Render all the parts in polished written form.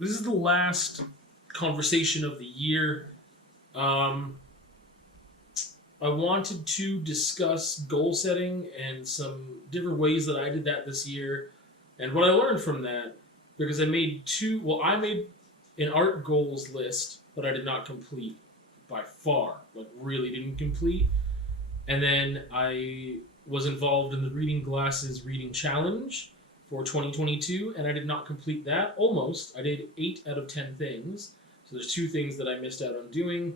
this is the last conversation of the year. I wanted to discuss goal setting and some different ways that I did that this year and what I learned from that because I made an art goals list that I did not complete by far, like really didn't complete. And then I was involved in the Reading Glasses Reading Challenge for 2022, and I did not complete that. Almost. I did 8 out of 10 things. So there's 2 things that I missed out on doing.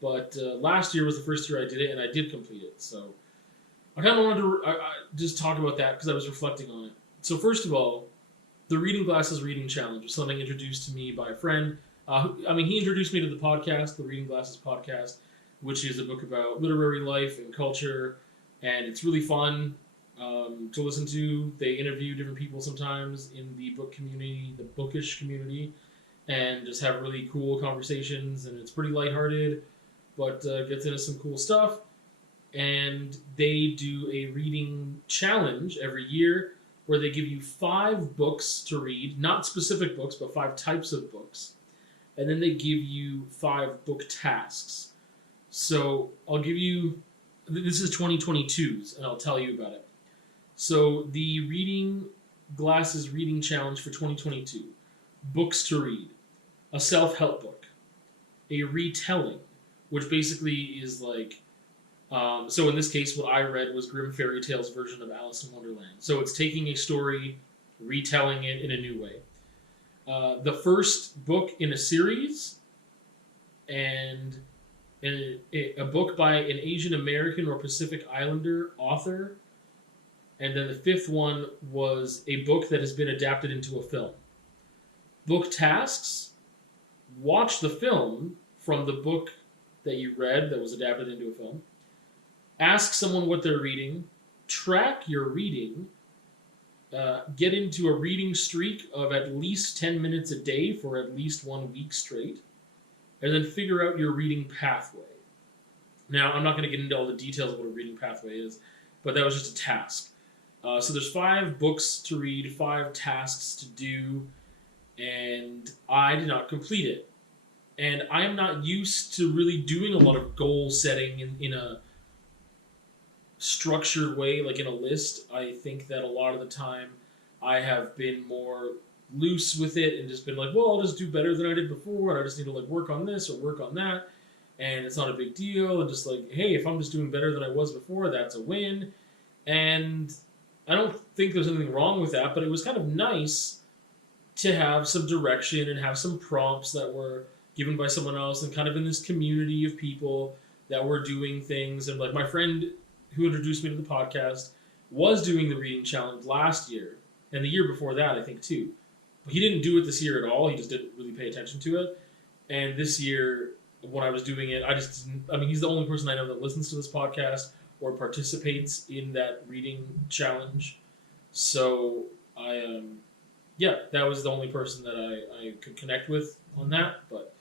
But last year was the first year I did it, and I did complete it. So I kind of wanted to just talk about that because I was reflecting on it. So first of all, the Reading Glasses Reading Challenge was something introduced to me by a friend. He introduced me to the podcast, the Reading Glasses podcast, which is a book about literary life and culture, and it's really fun to listen to. They interview different people sometimes in the book community, the bookish community, and just have really cool conversations, and it's pretty lighthearted, but gets into some cool stuff. And they do a reading challenge every year where they give you 5 books to read, not specific books, but 5 types of books. And then they give you 5 book tasks. So I'll give you, this is 2022's, and I'll tell you about it. So the Reading Glasses Reading Challenge for 2022, books to read, a self-help book, a retelling, which basically is like, so in this case, what I read was Grimm Fairy Tales version of Alice in Wonderland. So it's taking a story, retelling it in a new way. The first book in a series, and a book by an Asian American or Pacific Islander author. And then the 5th one was a book that has been adapted into a film. Book tasks: watch the film from the book that you read that was adapted into a film. Ask someone what they're reading. Track your reading. Get into a reading streak of at least 10 minutes a day for at least 1 week straight. And then figure out your reading pathway. Now, I'm not going to get into all the details of what a reading pathway is, but that was just a task. So there's 5 books to read, 5 tasks to do, and I did not complete it. And I am not used to really doing a lot of goal setting in a structured way, like in a list. I think that a lot of the time I have been more loose with it and just been like, well, I'll just do better than I did before, and I just need to like work on this or work on that, and it's not a big deal, and just like, hey, if I'm just doing better than I was before, that's a win. And I don't think there's anything wrong with that, but it was kind of nice to have some direction and have some prompts that were given by someone else and kind of in this community of people that were doing things. And like my friend who introduced me to the podcast was doing the reading challenge last year and the year before that, I think, too. But he didn't do it this year at all. He just didn't really pay attention to it. And this year, when I was doing it, he's the only person I know that listens to this podcast or participates in that reading challenge. So that was the only person that I could connect with on that. But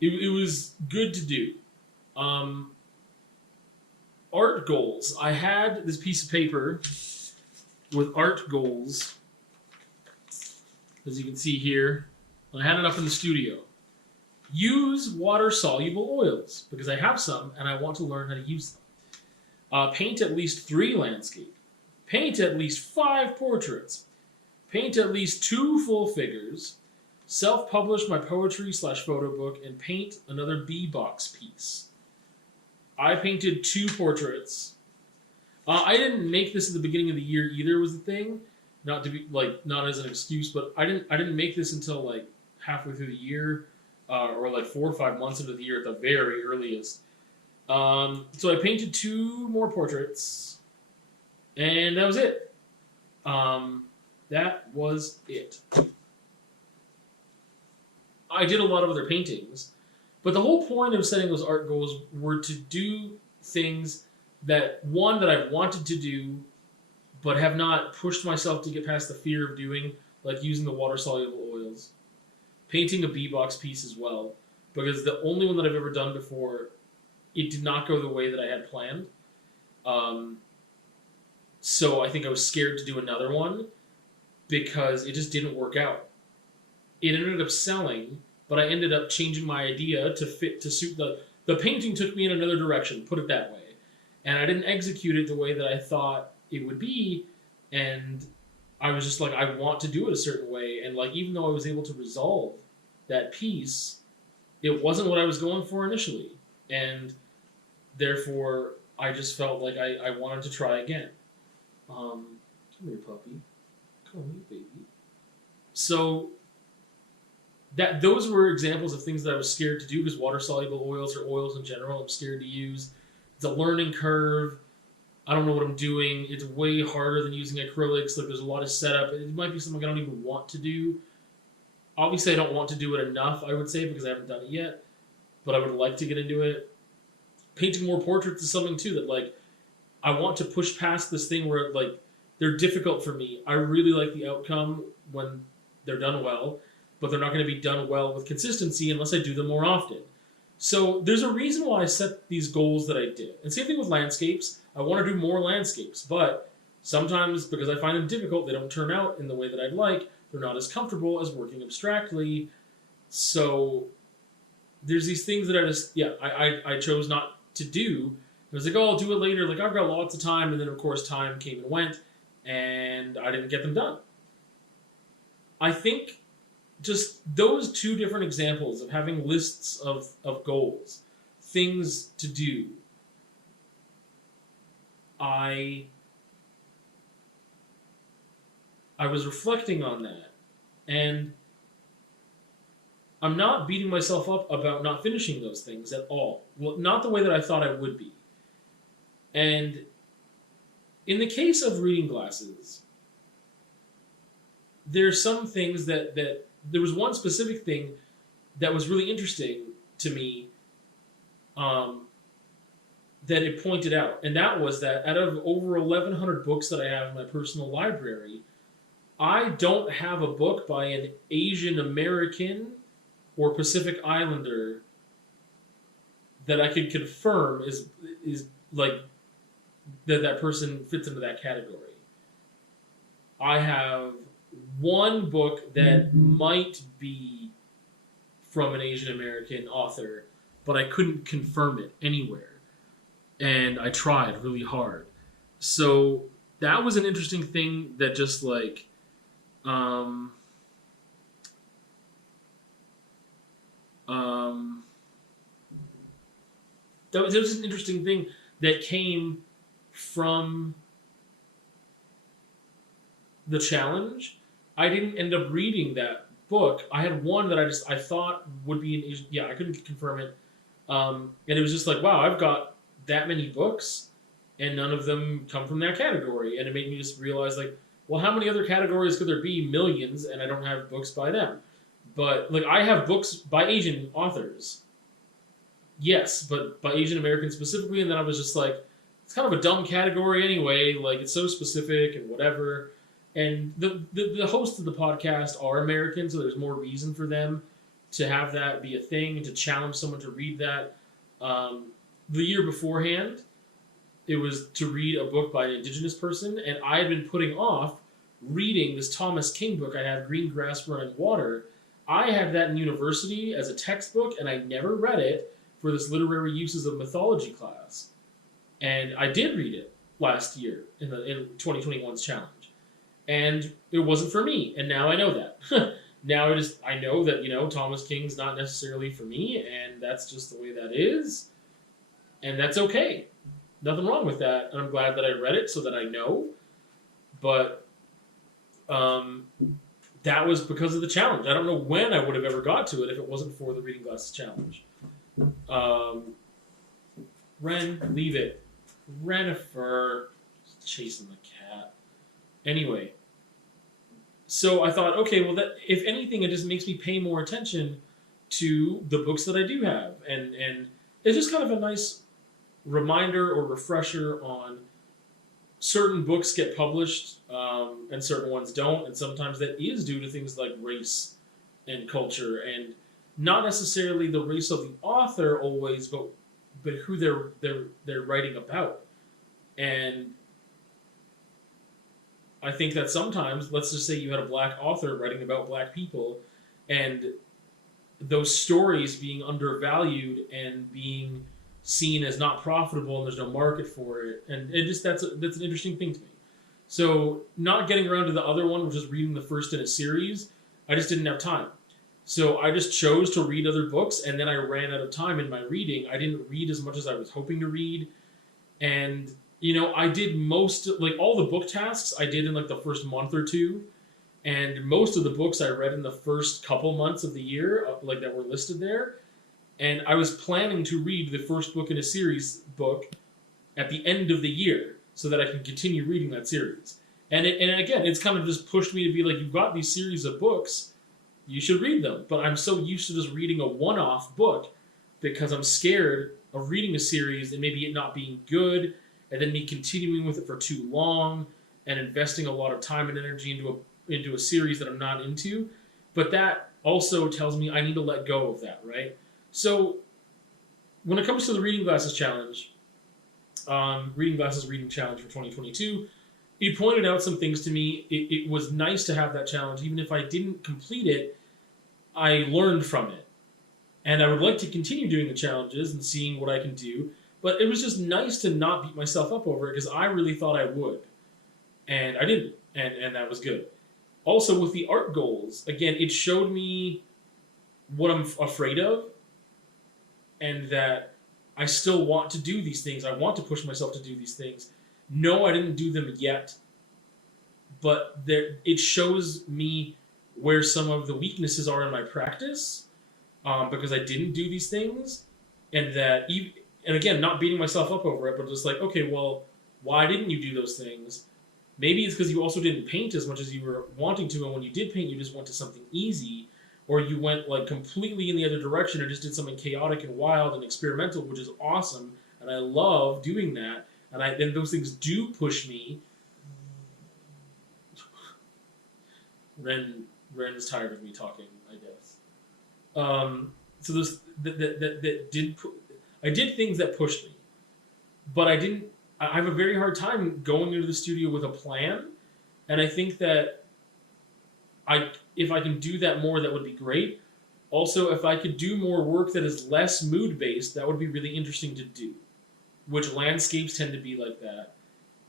it was good to do. Art goals. I had this piece of paper with art goals, as you can see here. I had it up in the studio. Use water-soluble oils, because I have some and I want to learn how to use them. Paint at least 3 landscape. Paint at least 5 portraits. Paint at least 2 full figures. Self-publish my poetry/photo book and paint another B-box piece. I painted 2 portraits. I didn't make this at the beginning of the year either, was the thing. Not as an excuse, but I didn't make this until like halfway through the year, or like 4 or 5 months into the year at the very earliest. So I painted 2 more portraits, and that was it. That was it. I did a lot of other paintings, but the whole point of setting those art goals were to do things that I've wanted to do, but have not pushed myself to get past the fear of doing, like using the water-soluble oils. Painting a B-box piece as well, because the only one that I've ever done before, it did not go the way that I had planned. So I think I was scared to do another one, because it just didn't work out. it ended up selling, but I ended up changing my idea to suit the painting took me in another direction, put it that way. And I didn't execute it the way that I thought it would be, and I was just like, I want to do it a certain way, and like even though I was able to resolve that piece, it wasn't what I was going for initially, and therefore I just felt like I wanted to try again. Come here, puppy. Come here, baby. So those were examples of things that I was scared to do because water soluble oils or oils in general I'm scared to use. It's a learning curve. I don't know what I'm doing. It's way harder than using acrylics. Like there's a lot of setup. It might be something I don't even want to do. Obviously, I don't want to do it enough, I would say, because I haven't done it yet. But I would like to get into it. Painting more portraits is something too that like I want to push past this thing where like they're difficult for me. I really like the outcome when they're done well, but they're not going to be done well with consistency unless I do them more often. So there's a reason why I set these goals that I did. And same thing with landscapes. I want to do more landscapes, but sometimes because I find them difficult, they don't turn out in the way that I'd like. They're not as comfortable as working abstractly. So there's these things that I chose not to do. I was like, oh, I'll do it later. Like I've got lots of time, and then of course time came and went, and I didn't get them done. I think just those two different examples of having lists of goals, things to do, I was reflecting on that, and I'm not beating myself up about not finishing those things at all. Well, not the way that I thought I would be. And in the case of reading glasses, there's some things that there was one specific thing that was really interesting to me that it pointed out, and that was that out of over 1,100 books that I have in my personal library, I don't have a book by an Asian American or Pacific Islander that I could confirm is like that person fits into that category. I have one book that might be from an Asian American author, but I couldn't confirm it anywhere. And I tried really hard. So that was an interesting thing that just like that was an interesting thing that came from the challenge. I didn't end up reading that book. I had one that I thought would be an Asian. Yeah, I couldn't confirm it, and it was just like, wow, I've got that many books, and none of them come from that category. And it made me just realize, like, well, how many other categories could there be? Millions, and I don't have books by them. But like, I have books by Asian authors. Yes, but by Asian Americans specifically, and then I was just like, it's kind of a dumb category anyway. Like, it's so specific and whatever. And the hosts of the podcast are American, so there's more reason for them to have that be a thing and to challenge someone to read that. The year beforehand, it was to read a book by an Indigenous person, and I had been putting off reading this Thomas King book I have, Green Grass Running Water. I had that in university as a textbook, and I never read it for this literary uses of mythology class. And I did read it last year in 2021's challenge. And it wasn't for me, and now I know that. Now I know that, Thomas King's not necessarily for me, and that's just the way that is. And that's okay. Nothing wrong with that. And I'm glad that I read it so that I know. But that was because of the challenge. I don't know when I would have ever got to it if it wasn't for the Reading Glasses Challenge. Ren, leave it. Renifer. Chasing the cat. Anyway. So I thought, okay, well, that if anything, it just makes me pay more attention to the books that I do have. And it's just kind of a nice reminder or refresher on certain books get published and certain ones don't, and sometimes that is due to things like race and culture, and not necessarily the race of the author always, but who they're writing about. And I think that sometimes, let's just say you had a black author writing about black people, and those stories being undervalued and being seen as not profitable, and there's no market for it, and it just that's an interesting thing to me. So not getting around to the other one, which is reading the first in a series, I just didn't have time. So I just chose to read other books, and then I ran out of time in my reading. I didn't read as much as I was hoping to read, and I did most, like, all the book tasks I did in like the first month or two, and most of the books I read in the first couple months of the year, like that were listed there. And I was planning to read the first book in a series book at the end of the year so that I can continue reading that series. And again, it's kind of just pushed me to be like, you've got these series of books, you should read them. But I'm so used to just reading a one-off book because I'm scared of reading a series and maybe it not being good, and then me continuing with it for too long and investing a lot of time and energy into a series that I'm not into. But that also tells me I need to let go of that, right? So when it comes to the Reading Glasses Challenge, Reading Glasses Reading Challenge for 2022, he pointed out some things to me. It was nice to have that challenge. Even if I didn't complete it, I learned from it. And I would like to continue doing the challenges and seeing what I can do. But it was just nice to not beat myself up over it because I really thought I would. And I didn't. And that was good. Also, with the art goals, again, it showed me what I'm afraid of, and that I still want to do these things. I want to push myself to do these things. No, I didn't do them yet, but it shows me where some of the weaknesses are in my practice, because I didn't do these things, and and again, not beating myself up over it, but just like, okay, well, why didn't you do those things? Maybe it's because you also didn't paint as much as you were wanting to, and when you did paint, you just went to something easy, or you went like completely in the other direction and just did something chaotic and wild and experimental, which is awesome, and I love doing that. And then those things do push me. Ren is tired of me talking, I guess. So those I did things that pushed me, but I didn't. I have a very hard time going into the studio with a plan, and I think that if I can do that more, that would be great. Also, if I could do more work that is less mood-based, that would be really interesting to do, which landscapes tend to be like that.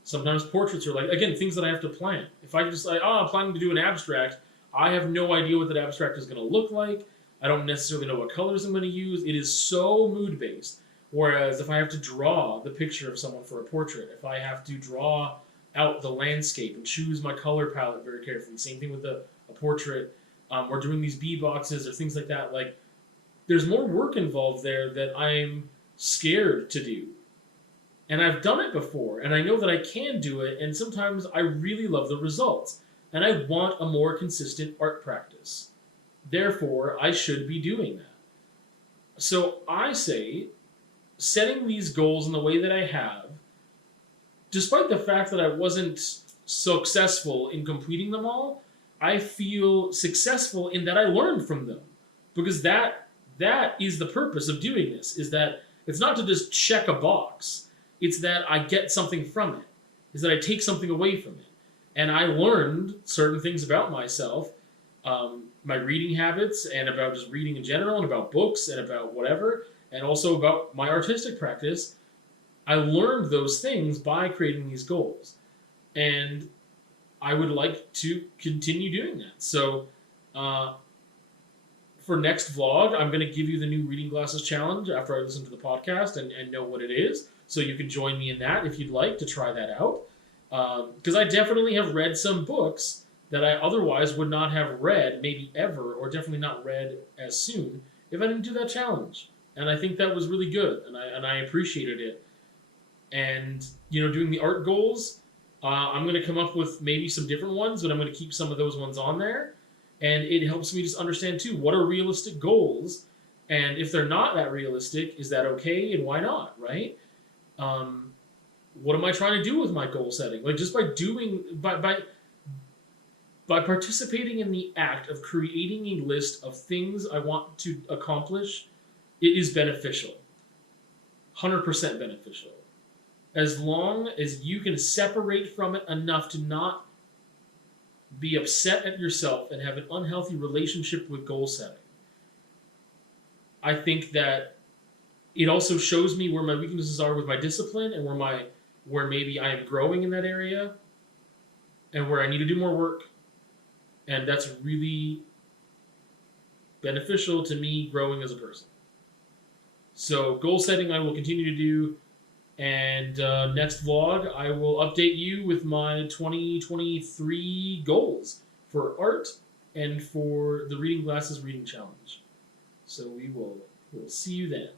Sometimes portraits are like, again, things that I have to plan. If I just like, I'm planning to do an abstract, I have no idea what that abstract is going to look like. I don't necessarily know what colors I'm going to use. It is so mood-based. Whereas if I have to draw the picture of someone for a portrait, if I have to draw out the landscape and choose my color palette very carefully, same thing with a portrait, or doing these bee boxes or things like that, like, there's more work involved there that I'm scared to do. And I've done it before, and I know that I can do it, and sometimes I really love the results. And I want a more consistent art practice. Therefore, I should be doing that. So I say, setting these goals in the way that I have, despite the fact that I wasn't successful in completing them all, I feel successful in that I learned from them. Because that is the purpose of doing this, is that it's not to just check a box. It's that I get something from it. Is that I take something away from it. And I learned certain things about myself, my reading habits, and about just reading in general, and about books, and about whatever, and also about my artistic practice. I learned those things by creating these goals. And I would like to continue doing that. So for next vlog, I'm going to give you the new Reading Glasses Challenge after I listen to the podcast and know what it is. So you can join me in that if you'd like to try that out. Because I definitely have read some books that I otherwise would not have read, maybe ever, or definitely not read as soon, if I didn't do that challenge. And I think that was really good, and I appreciated it. And, doing the art goals, I'm going to come up with maybe some different ones, but I'm going to keep some of those ones on there. And it helps me just understand, too, what are realistic goals? And if they're not that realistic, is that okay? And why not, right? What am I trying to do with my goal setting? Like, just by participating in the act of creating a list of things I want to accomplish, it is beneficial. 100% beneficial. As long as you can separate from it enough to not be upset at yourself and have an unhealthy relationship with goal setting. I think that it also shows me where my weaknesses are with my discipline and where maybe I am growing in that area and where I need to do more work. And that's really beneficial to me growing as a person. So goal setting I will continue to do, and next vlog I will update you with my 2023 goals for art and for the Reading Glasses Reading Challenge. So we'll see you then.